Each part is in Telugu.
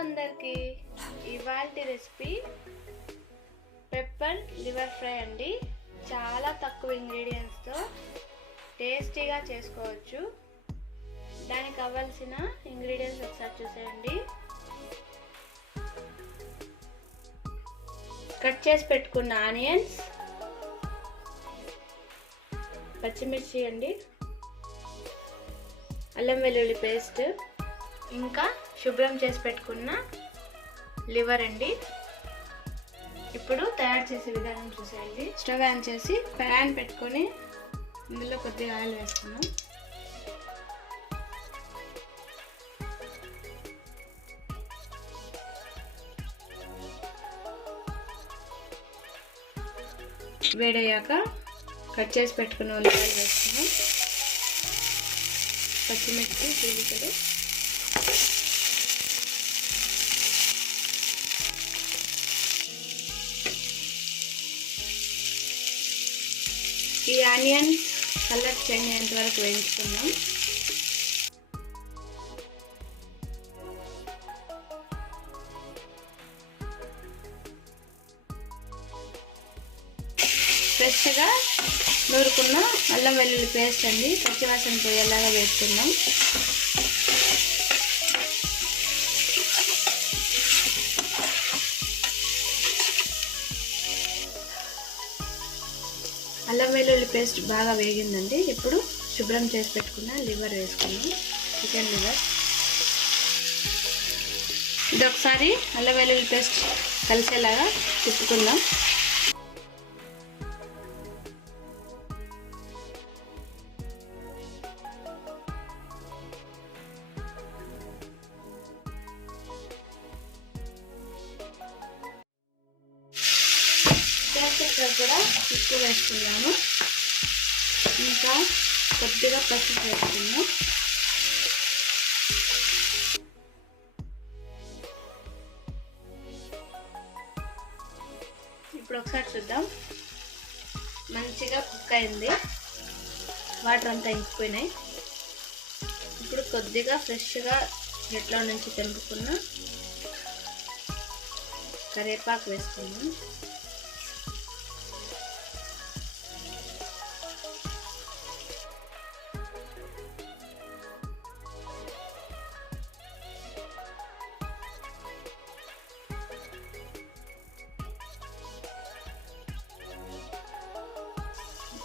అందరికీ ఇవాల్టి రెసిపీ పెప్పర్ లివర్ ఫ్రై అండి. చాలా తక్కువ ఇంగ్రీడియంట్స్తో టేస్టీగా చేసుకోవచ్చు. దానికి కావాల్సిన ఇంగ్రీడియంట్స్ ఒకసారి చూసేయండి. కట్ చేసి పెట్టుకున్న ఆనియన్స్, పచ్చిమిర్చి అండి, అల్లం వెల్లుల్లి పేస్ట్, ఇంకా శుభ్రం చేసి పెట్టుకున్న లివర్ అండి. ఇప్పుడు తయారు చేసే విధానం చూసేయండి. స్టవ్ ఆన్ చేసి ప్యాన్ పెట్టుకొని ఇందులో కొద్దిగా ఆయిల్ వేసుకున్నాం. వేడయ్యాక కట్ చేసి పెట్టుకున్న ఉల్లిపాయలు వేసుకున్నాం, పచ్చిమిర్చి, జీలకర్ర, ఈ ఆనియన్ కలర్ చేంజ్ అయ్యేంత వరకు వేయించుకుందాం. ఫ్రెష్గా నూరుకున్న అల్లం వెల్లుల్లి పేస్ట్ అండి, పచ్చివాసన పోయేలాగా వేసుకుందాం. అల్లం వెల్లుల్లి పేస్ట్ బాగా వేగిందండి. ఇప్పుడు శుభ్రం చేసి పెట్టుకున్న లివర్ వేసుకున్నాం, చికెన్ లివర్. ఇది ఒకసారి అల్లం వెల్లుల్లి పేస్ట్ కలిసేలాగా తిప్పుకుందాం. కూడా ఉప్పు వేసుకున్నాము, ఇంకా కొద్దిగా పసుపు వేసుకున్నాం. ఇప్పుడు ఒకసారి చూద్దాం. మంచిగా కుక్ అయింది, వాటర్ అంతా ఇంకిపోయినాయి. ఇప్పుడు కొద్దిగా ఫ్రెష్గా చెట్ల నుంచి తెంపుకున్న కరివేపాకు వేసుకున్నాం.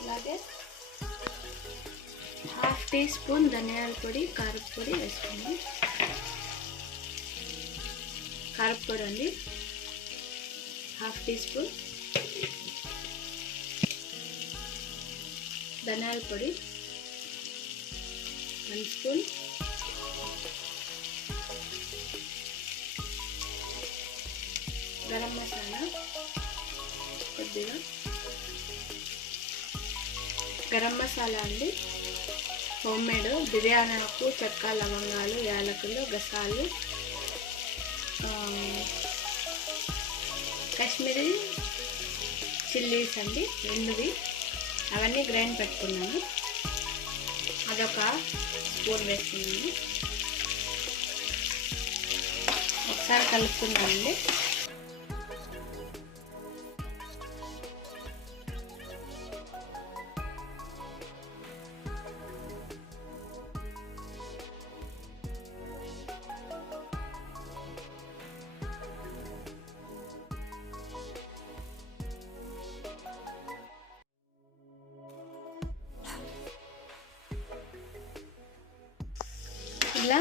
అలాగే హాఫ్ టీ స్పూన్ ధనియాల పొడి, కారపొడి వేసుకున్నాం. కారపొడి అండి హాఫ్ టీ స్పూన్, ధనియాల పొడి 1 స్పూన్, గరం మసాలా కొద్దిగా, గరం మసాలా అండి హోమ్మేడ్, బిర్యానీ ఆకు, చెక్క, లవంగాలు, యాలకులు, గసాలు, కాశ్మీరీ చిల్లీస్ అండి 2 అవన్నీ గ్రైండ్ పెట్టుకున్నాను. అదొక స్పూన్ వేసుకున్నాను. ఒకసారి కలుపుకున్నానండి. ఇలా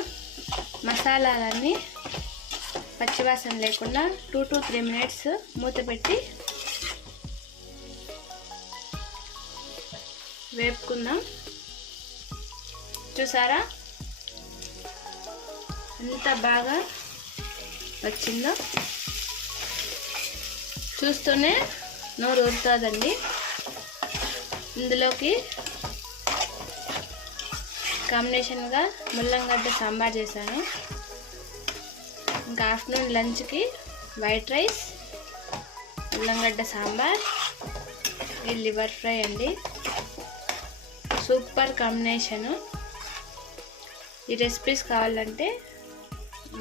మసాలాలన్నీ పచ్చివాసన లేకుండా 2 to 3 మినిట్స్ మూత పెట్టి వేపుకుందాం. చూసారా ఎంత బాగా వచ్చిందో, చూస్తూనే నోరు ఊరుతుందండి. ఇందులోకి కాంబినేషన్గా ముల్లంగడ్డ సాంబార్ చేశాను. ఇంకా ఆఫ్టర్నూన్ లంచ్కి వైట్ రైస్, ముల్లంగడ్డ సాంబార్, ఈ లివర్ ఫ్రై అండి. Super combination. ఈ రెసిపీస్ కావాలంటే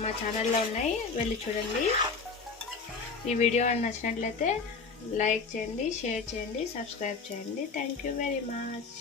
మా ఛానల్లో ఉన్నాయి, వెళ్ళి చూడండి. ఈ వీడియో నచ్చినట్లయితే లైక్ చేయండి, షేర్ చేయండి, సబ్స్క్రైబ్ చేయండి. Thank you very much.